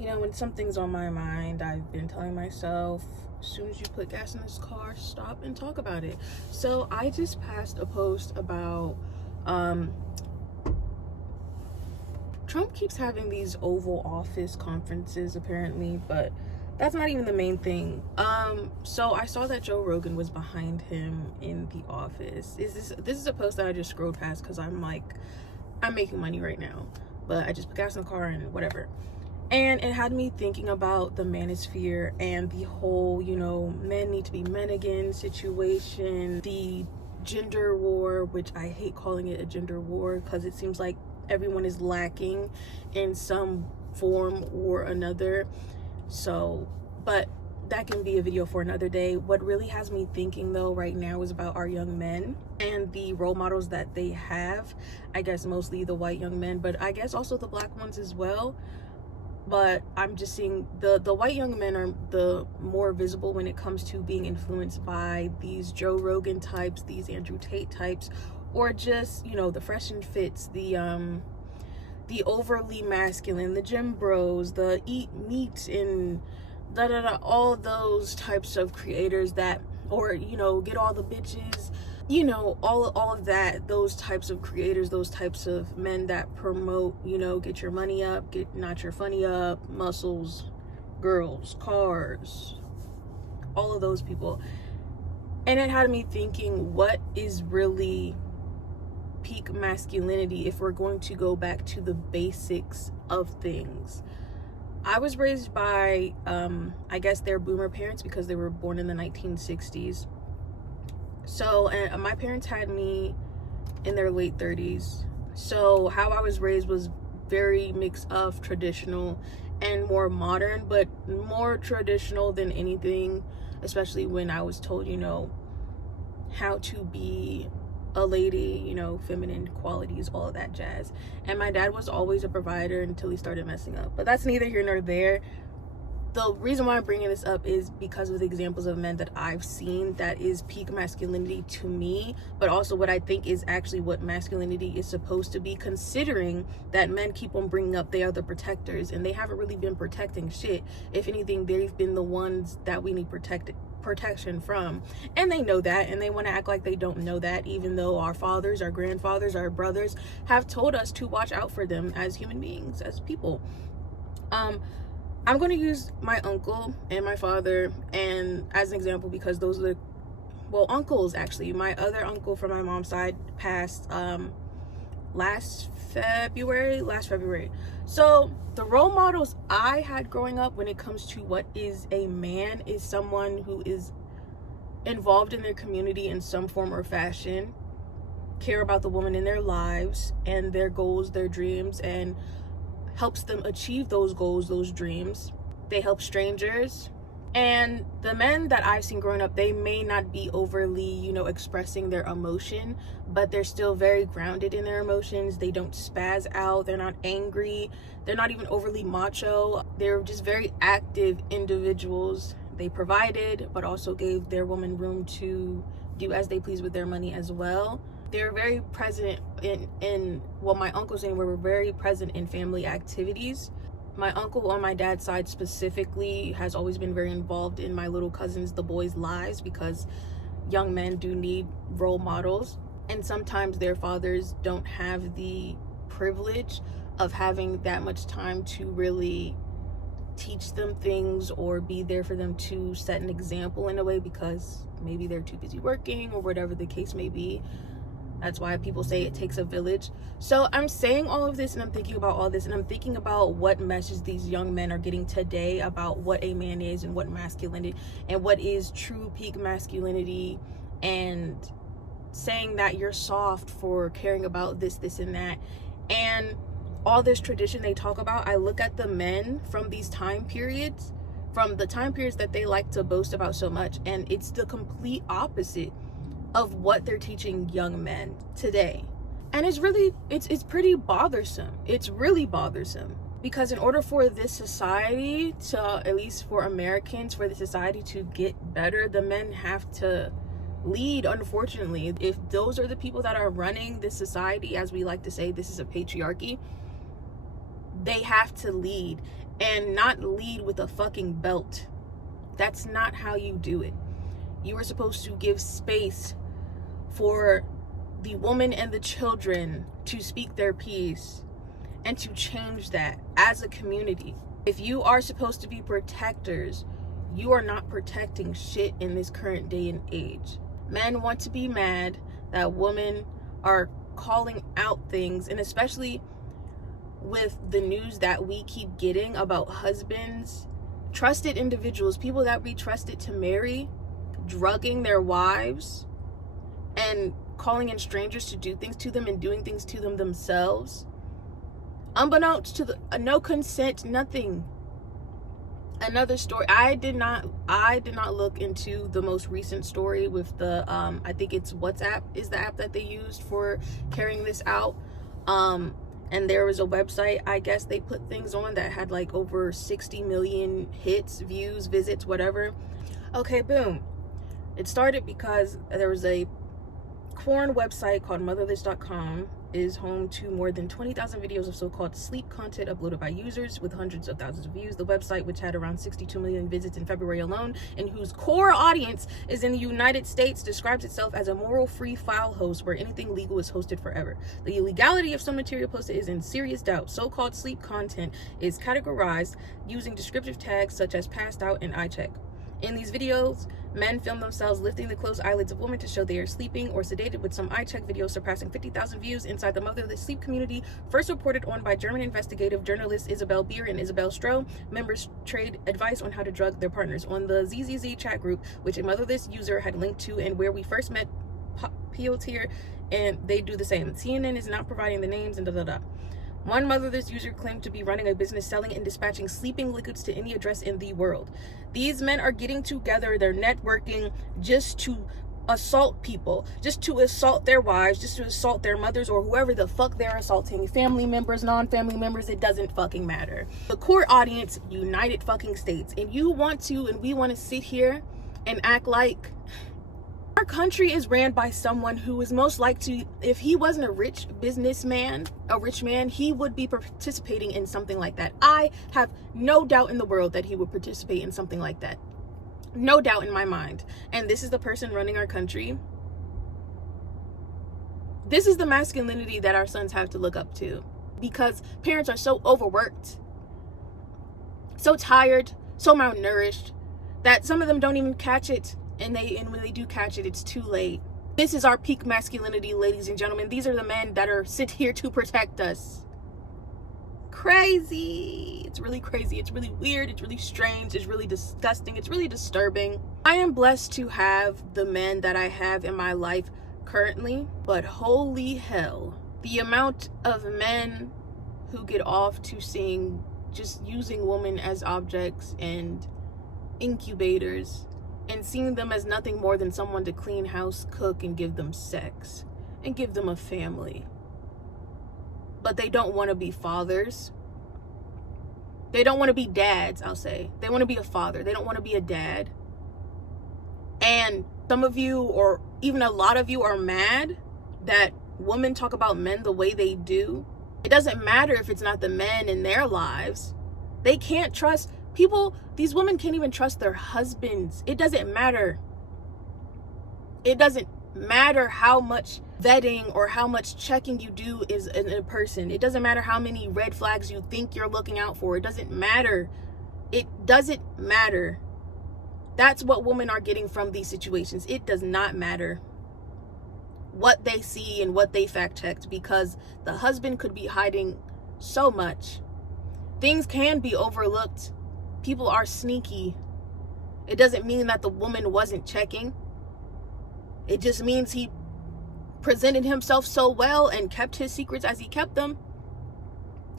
When something's on my mind, I've been telling myself, as soon as you put gas in this car, stop and talk about it. So I just passed a post about Trump keeps having these Oval Office conferences apparently, but that's not even the main thing. So I saw that Joe Rogan was behind him in the office. This is a post that I just scrolled past because I'm making money right now, but I just put gas in the car and whatever. And it had me thinking about the manosphere and the whole, men need to be men again situation, the gender war, which I hate calling it a gender war because it seems like everyone is lacking in some form or another. So, but that can be a video for another day. What really has me thinking though right now is about our young men and the role models that they have. I guess mostly the white young men, but I guess also the black ones as well. But I'm just seeing the white young men are the more visible when it comes to being influenced by these Joe Rogan types, these Andrew Tate types, or just, the fresh and fits, the overly masculine, the gym bros, the eat meat and all those types of creators that, or, get all the bitches, all of that, those types of creators, those types of men that promote, get your money up, get not your funny up, muscles, girls, cars, all of those people. And it had me thinking, what is really peak masculinity if we're going to go back to the basics of things? I was raised by, I guess they're boomer parents because they were born in the 1960s. So, and my parents had me in their late 30s. So how I was raised was very mix of traditional and more modern, but more traditional than anything, especially when I was told, how to be a lady, feminine qualities, all of that jazz. And my dad was always a provider until he started messing up. But that's neither here nor there. The reason why I'm bringing this up is because of the examples of men that I've seen that is peak masculinity to me, but also what I think is actually what masculinity is supposed to be, considering that men keep on bringing up they are the protectors, and they haven't really been protecting shit. If anything, they've been the ones that we need protection from, and they know that, and they want to act like they don't know that, even though our fathers, our grandfathers, our brothers have told us to watch out for them as human beings, as people. I'm going to use my uncle and my father and as an example because those are uncles actually. My other uncle from my mom's side passed last February. So the role models I had growing up when it comes to what is a man is someone who is involved in their community in some form or fashion, care about the woman in their lives and their goals, their dreams, and helps them achieve those goals, those dreams. They help strangers. And the men that I've seen growing up, they may not be overly, expressing their emotion, but they're still very grounded in their emotions. They don't spaz out. They're not angry. They're not even overly macho. They're just very active individuals. They provided, but also gave their woman room to do as they please with their money as well. They're very present my uncles anyway were very present in family activities. My uncle on my dad's side specifically has always been very involved in my little cousins, the boys' lives, because young men do need role models. And sometimes their fathers don't have the privilege of having that much time to really teach them things or be there for them to set an example in a way, because maybe they're too busy working or whatever the case may be. That's why people say it takes a village. So I'm saying all of this and I'm thinking about all this and I'm thinking about what message these young men are getting today about what a man is and what masculinity and what is true peak masculinity, and saying that you're soft for caring about this and that. And all this tradition they talk about, I look at the men from these time periods, from the time periods that they like to boast about so much, and it's the complete opposite of what they're teaching young men today. And it's pretty bothersome. It's really bothersome, because in order for this society to, at least for Americans, for the society to get better, the men have to lead, unfortunately. If those are the people that are running this society, as we like to say, this is a patriarchy, they have to lead, and not lead with a fucking belt. That's not how you do it. You are supposed to give space for the woman and the children to speak their piece and to change that as a community. If you are supposed to be protectors, you are not protecting shit in this current day and age. Men want to be mad that women are calling out things, and especially with the news that we keep getting about husbands, trusted individuals, people that we trusted to marry, drugging their wives and calling in strangers to do things to them and doing things to them themselves, unbeknownst to the no consent, nothing. Another story, I did not look into the most recent story with the I think it's WhatsApp is the app that they used for carrying this out, and there was a website, I guess they put things on that had like over 60 million hits, views, visits, whatever. Okay, boom. It started because there was a porn website called motherless.com, is home to more than 20,000 videos of so-called sleep content uploaded by users with hundreds of thousands of views. The website, which had around 62 million visits in February alone, and whose core audience is in the United States, describes itself as a moral-free file host where anything legal is hosted forever. The illegality of some material posted is in serious doubt. So-called sleep content is categorized using descriptive tags such as passed out and eye check. In these videos, men film themselves lifting the closed eyelids of women to show they are sleeping, or sedated, with some eye check videos surpassing 50,000 views inside the motherless sleep community, first reported on by German investigative journalists Isabel Beer and Isabel Stroh. Members trade advice on how to drug their partners. On the ZZZ chat group, which a motherless user had linked to and where we first met Piotr, and they do the same. CNN is not providing the names and da-da-da. One motherless user claimed to be running a business selling and dispatching sleeping liquids to any address in the world. These men are getting together, they're networking just to assault people, just to assault their wives, just to assault their mothers or whoever the fuck they're assaulting. Family members, non-family members, it doesn't fucking matter. The core audience, United fucking States. And you want to, and we want to sit here and act like our country is ran by someone who is most likely, if he wasn't a rich businessman, a rich man, he would be participating in something like that. I have no doubt in the world that he would participate in something like that. No doubt in my mind. And this is the person running our country. This is the masculinity that our sons have to look up to, because parents are so overworked, so tired, so malnourished, that some of them don't even catch it. And when they do catch it, it's too late. This is our peak masculinity, ladies and gentlemen. These are the men that are sit here to protect us. Crazy. It's really crazy. It's really weird. It's really strange. It's really disgusting. It's really disturbing. I am blessed to have the men that I have in my life currently, but holy hell, the amount of men who get off to seeing just using women as objects and incubators, and seeing them as nothing more than someone to clean house, cook, and give them sex, and give them a family. But they don't want to be fathers. They don't want to be dads, I'll say. They want to be a father. They don't want to be a dad. And some of you, or even a lot of you, are mad that women talk about men the way they do. It doesn't matter if it's not the men in their lives. They can't trust people. These women can't even trust their husbands. It doesn't matter. It doesn't matter how much vetting or how much checking you do is in a person. It doesn't matter how many red flags you think you're looking out for. It doesn't matter. It doesn't matter. That's what women are getting from these situations. It does not matter what they see and what they fact checked, because the husband could be hiding so much. Things can be overlooked. People are sneaky. It doesn't mean that the woman wasn't checking. It just means he presented himself so well and kept his secrets as he kept them.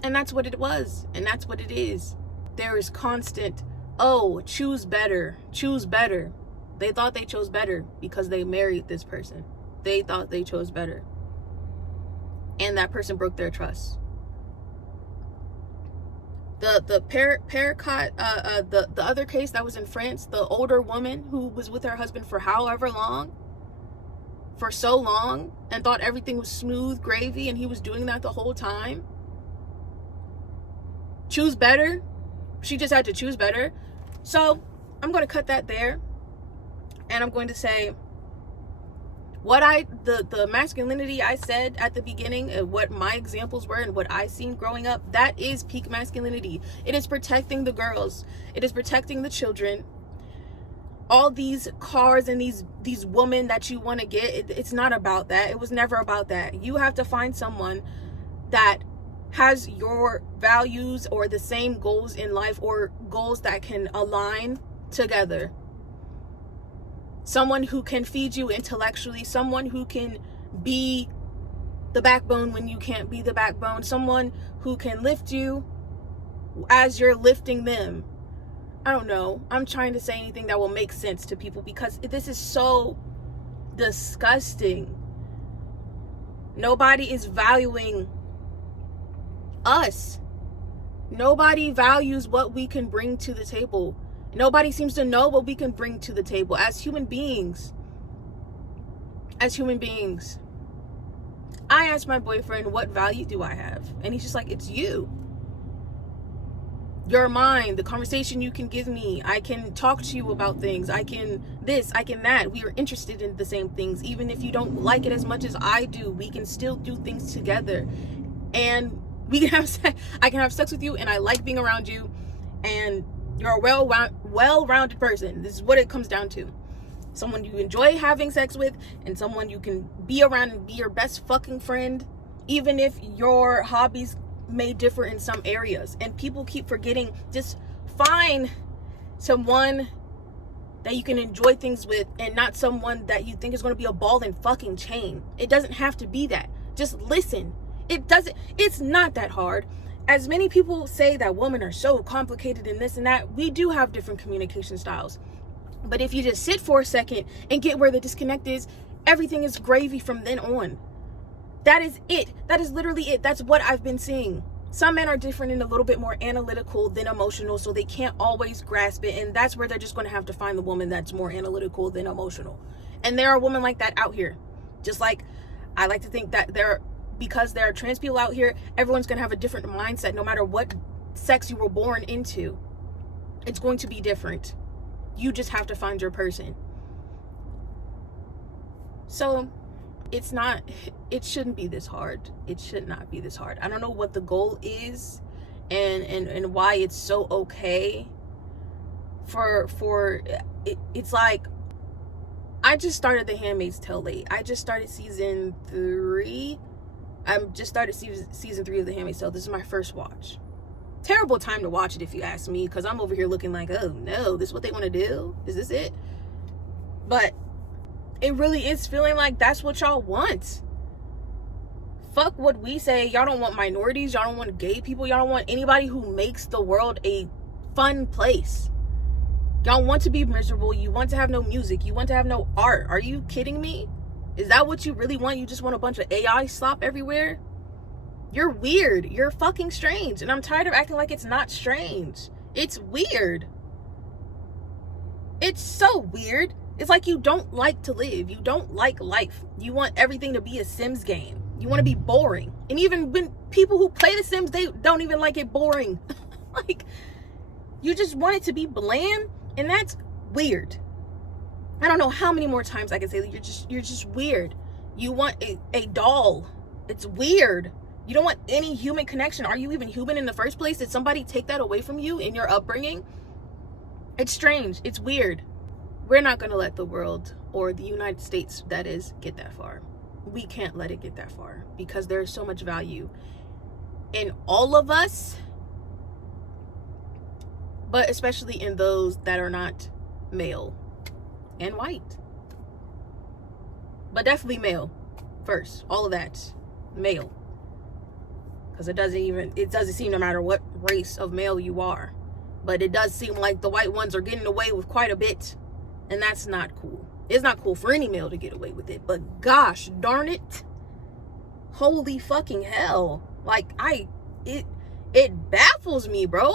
And that's what it was. And that's what it is. There is constant, oh, choose better. Choose better. They thought they chose better because they married this person. They thought they chose better. And that person broke their trust. The other case that was in France, the older woman who was with her husband for however long, for so long, and thought everything was smooth gravy, and he was doing that the whole time. choose better. She just had to choose better. So I'm going to cut that there. And I'm going to say the masculinity I said at the beginning, and what my examples were and what I seen growing up, that is peak masculinity. It is protecting the girls. It is protecting the children. All these cars and these women that you want to get, it's not about that. It was never about that. You have to find someone that has your values or the same goals in life, or goals that can align together. Someone who can feed you intellectually, someone who can be the backbone when you can't be the backbone, someone who can lift you as you're lifting them. I don't know. I'm trying to say anything that will make sense to people, because this is so disgusting. Nobody is valuing us. Nobody values what we can bring to the table. Nobody seems to know what we can bring to the table as human beings. As human beings. I asked my boyfriend, what value do I have? And he's just like, it's you. You're mine. The conversation you can give me. I can talk to you about things. I can this, I can that. We are interested in the same things. Even if you don't like it as much as I do, we can still do things together. And we can have sex. I can have sex with you, and I like being around you. And you're a well-rounded person. This is what it comes down to. Someone you enjoy having sex with, and someone you can be around and be your best fucking friend, even if your hobbies may differ in some areas. And people keep forgetting, just find someone that you can enjoy things with, and not someone that you think is going to be a ball and fucking chain. It doesn't have to be that. Just listen. It's not that hard. As many people say that women are so complicated in this and that, we do have different communication styles. But if you just sit for a second and get where the disconnect is, everything is gravy from then on. That is it. That is literally it. That's what I've been seeing. Some men are different and a little bit more analytical than emotional, so they can't always grasp it. And that's where they're just going to have to find the woman that's more analytical than emotional. And there are women like that out here. Just like I like to think that because there are trans people out here, everyone's going to have a different mindset no matter what sex you were born into. It's going to be different. You just have to find your person. So it shouldn't be this hard. It should not be this hard. I don't know what the goal is and why it's so okay for it's like, I just started The Handmaid's Tale late. I just started season 3. Season 3 of The Handmaid's Tale. This is my first watch. Terrible time to watch it if you ask me, because I'm over here looking like, oh no, this is what they want to do? Is this it? But it really is feeling like that's what y'all want. Fuck what we say. Y'all don't want minorities. Y'all don't want gay people. Y'all don't want anybody who makes the world a fun place. Y'all want to be miserable. You want to have no music. You want to have no art. Are you kidding me? Is that what you really want? You just want a bunch of AI slop everywhere? You're weird. You're fucking strange. And I'm tired of acting like it's not strange. It's weird. It's so weird. It's like you don't like to live. You don't like life. You want everything to be a Sims game. You want to be boring. And even when people who play The Sims, they don't even like it boring. Like, you just want it to be bland. And that's weird. I don't know how many more times I can say that you're just weird. You want a doll. It's weird. You don't want any human connection. Are you even human in the first place? Did somebody take that away from you in your upbringing? It's strange. It's weird. We're not going to let the world, or the United States, that is, get that far. We can't let it get that far, because there's so much value in all of us, but especially in those that are not male and white, but definitely male first. All of that male, because it doesn't seem, no matter what race of male you are, but it does seem like the white ones are getting away with quite a bit, and that's not cool. It's not cool for any male to get away with it, but gosh darn it, holy fucking hell, like it baffles me, bro.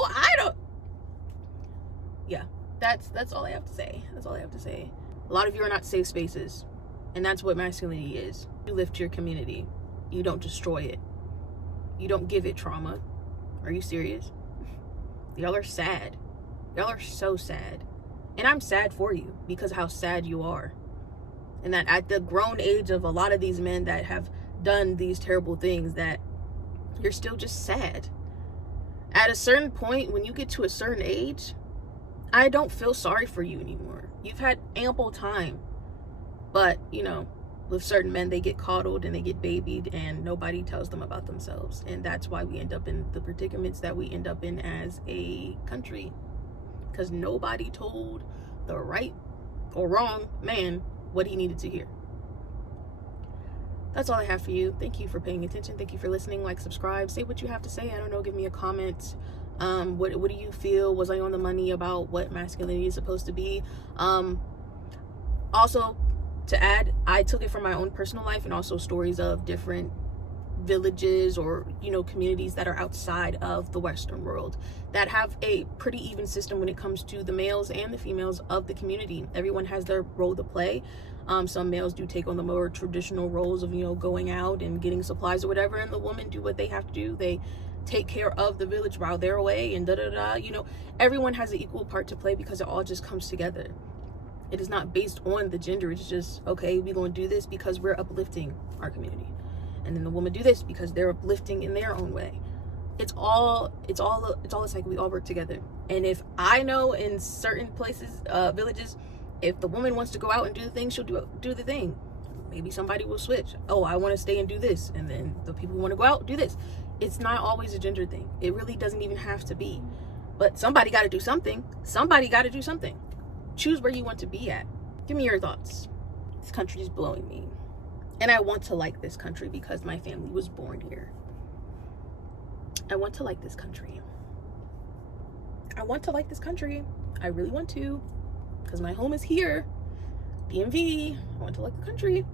That's all I have to say. That's all I have to say. A lot of you are not safe spaces, and that's what masculinity is. You lift your community. You don't destroy it. You don't give it trauma. Are you serious? Y'all are sad. Y'all are so sad. And I'm sad for you because of how sad you are. And that at the grown age of a lot of these men that have done these terrible things, that you're still just sad. At a certain point, when you get to a certain age, I don't feel sorry for you anymore. You've had ample time. But, you know, with certain men, they get coddled and they get babied and nobody tells them about themselves. And that's why we end up in the predicaments that we end up in as a country. Because nobody told the right or wrong man what he needed to hear. That's all I have for you. Thank you for paying attention. Thank you for listening. Like, subscribe, say what you have to say. I don't know, give me a comment. What do you feel? Was I on the money about what masculinity is supposed to be? Also, to add, I took it from my own personal life and also stories of different villages or, you know, communities that are outside of the Western world that have a pretty even system when it comes to the males and the females of the community. Everyone has their role to play. Some males do take on the more traditional roles of, you know, going out and getting supplies or whatever, and the women do what they have to do. They take care of the village while they're away and you know, everyone has an equal part to play because it all just comes together. It is not based on the gender. It's just, okay, we're going to do this because we're uplifting our community, and then the women do this because they're uplifting in their own way. It's all a cycle. We all work together. And if I know in certain places, villages, if the woman wants to go out and do the thing, she'll do the thing. Maybe somebody will switch. Oh, I want to stay and do this, and then the people who want to go out do this. It's not always a gender thing. It really doesn't even have to be. But somebody got to do something. Somebody got to do something. Choose where you want to be at. Give me your thoughts. This country is blowing me. And I want to like this country because my family was born here. I want to like this country. I want to like this country. I really want to. Because my home is here. DMV. I want to like the country.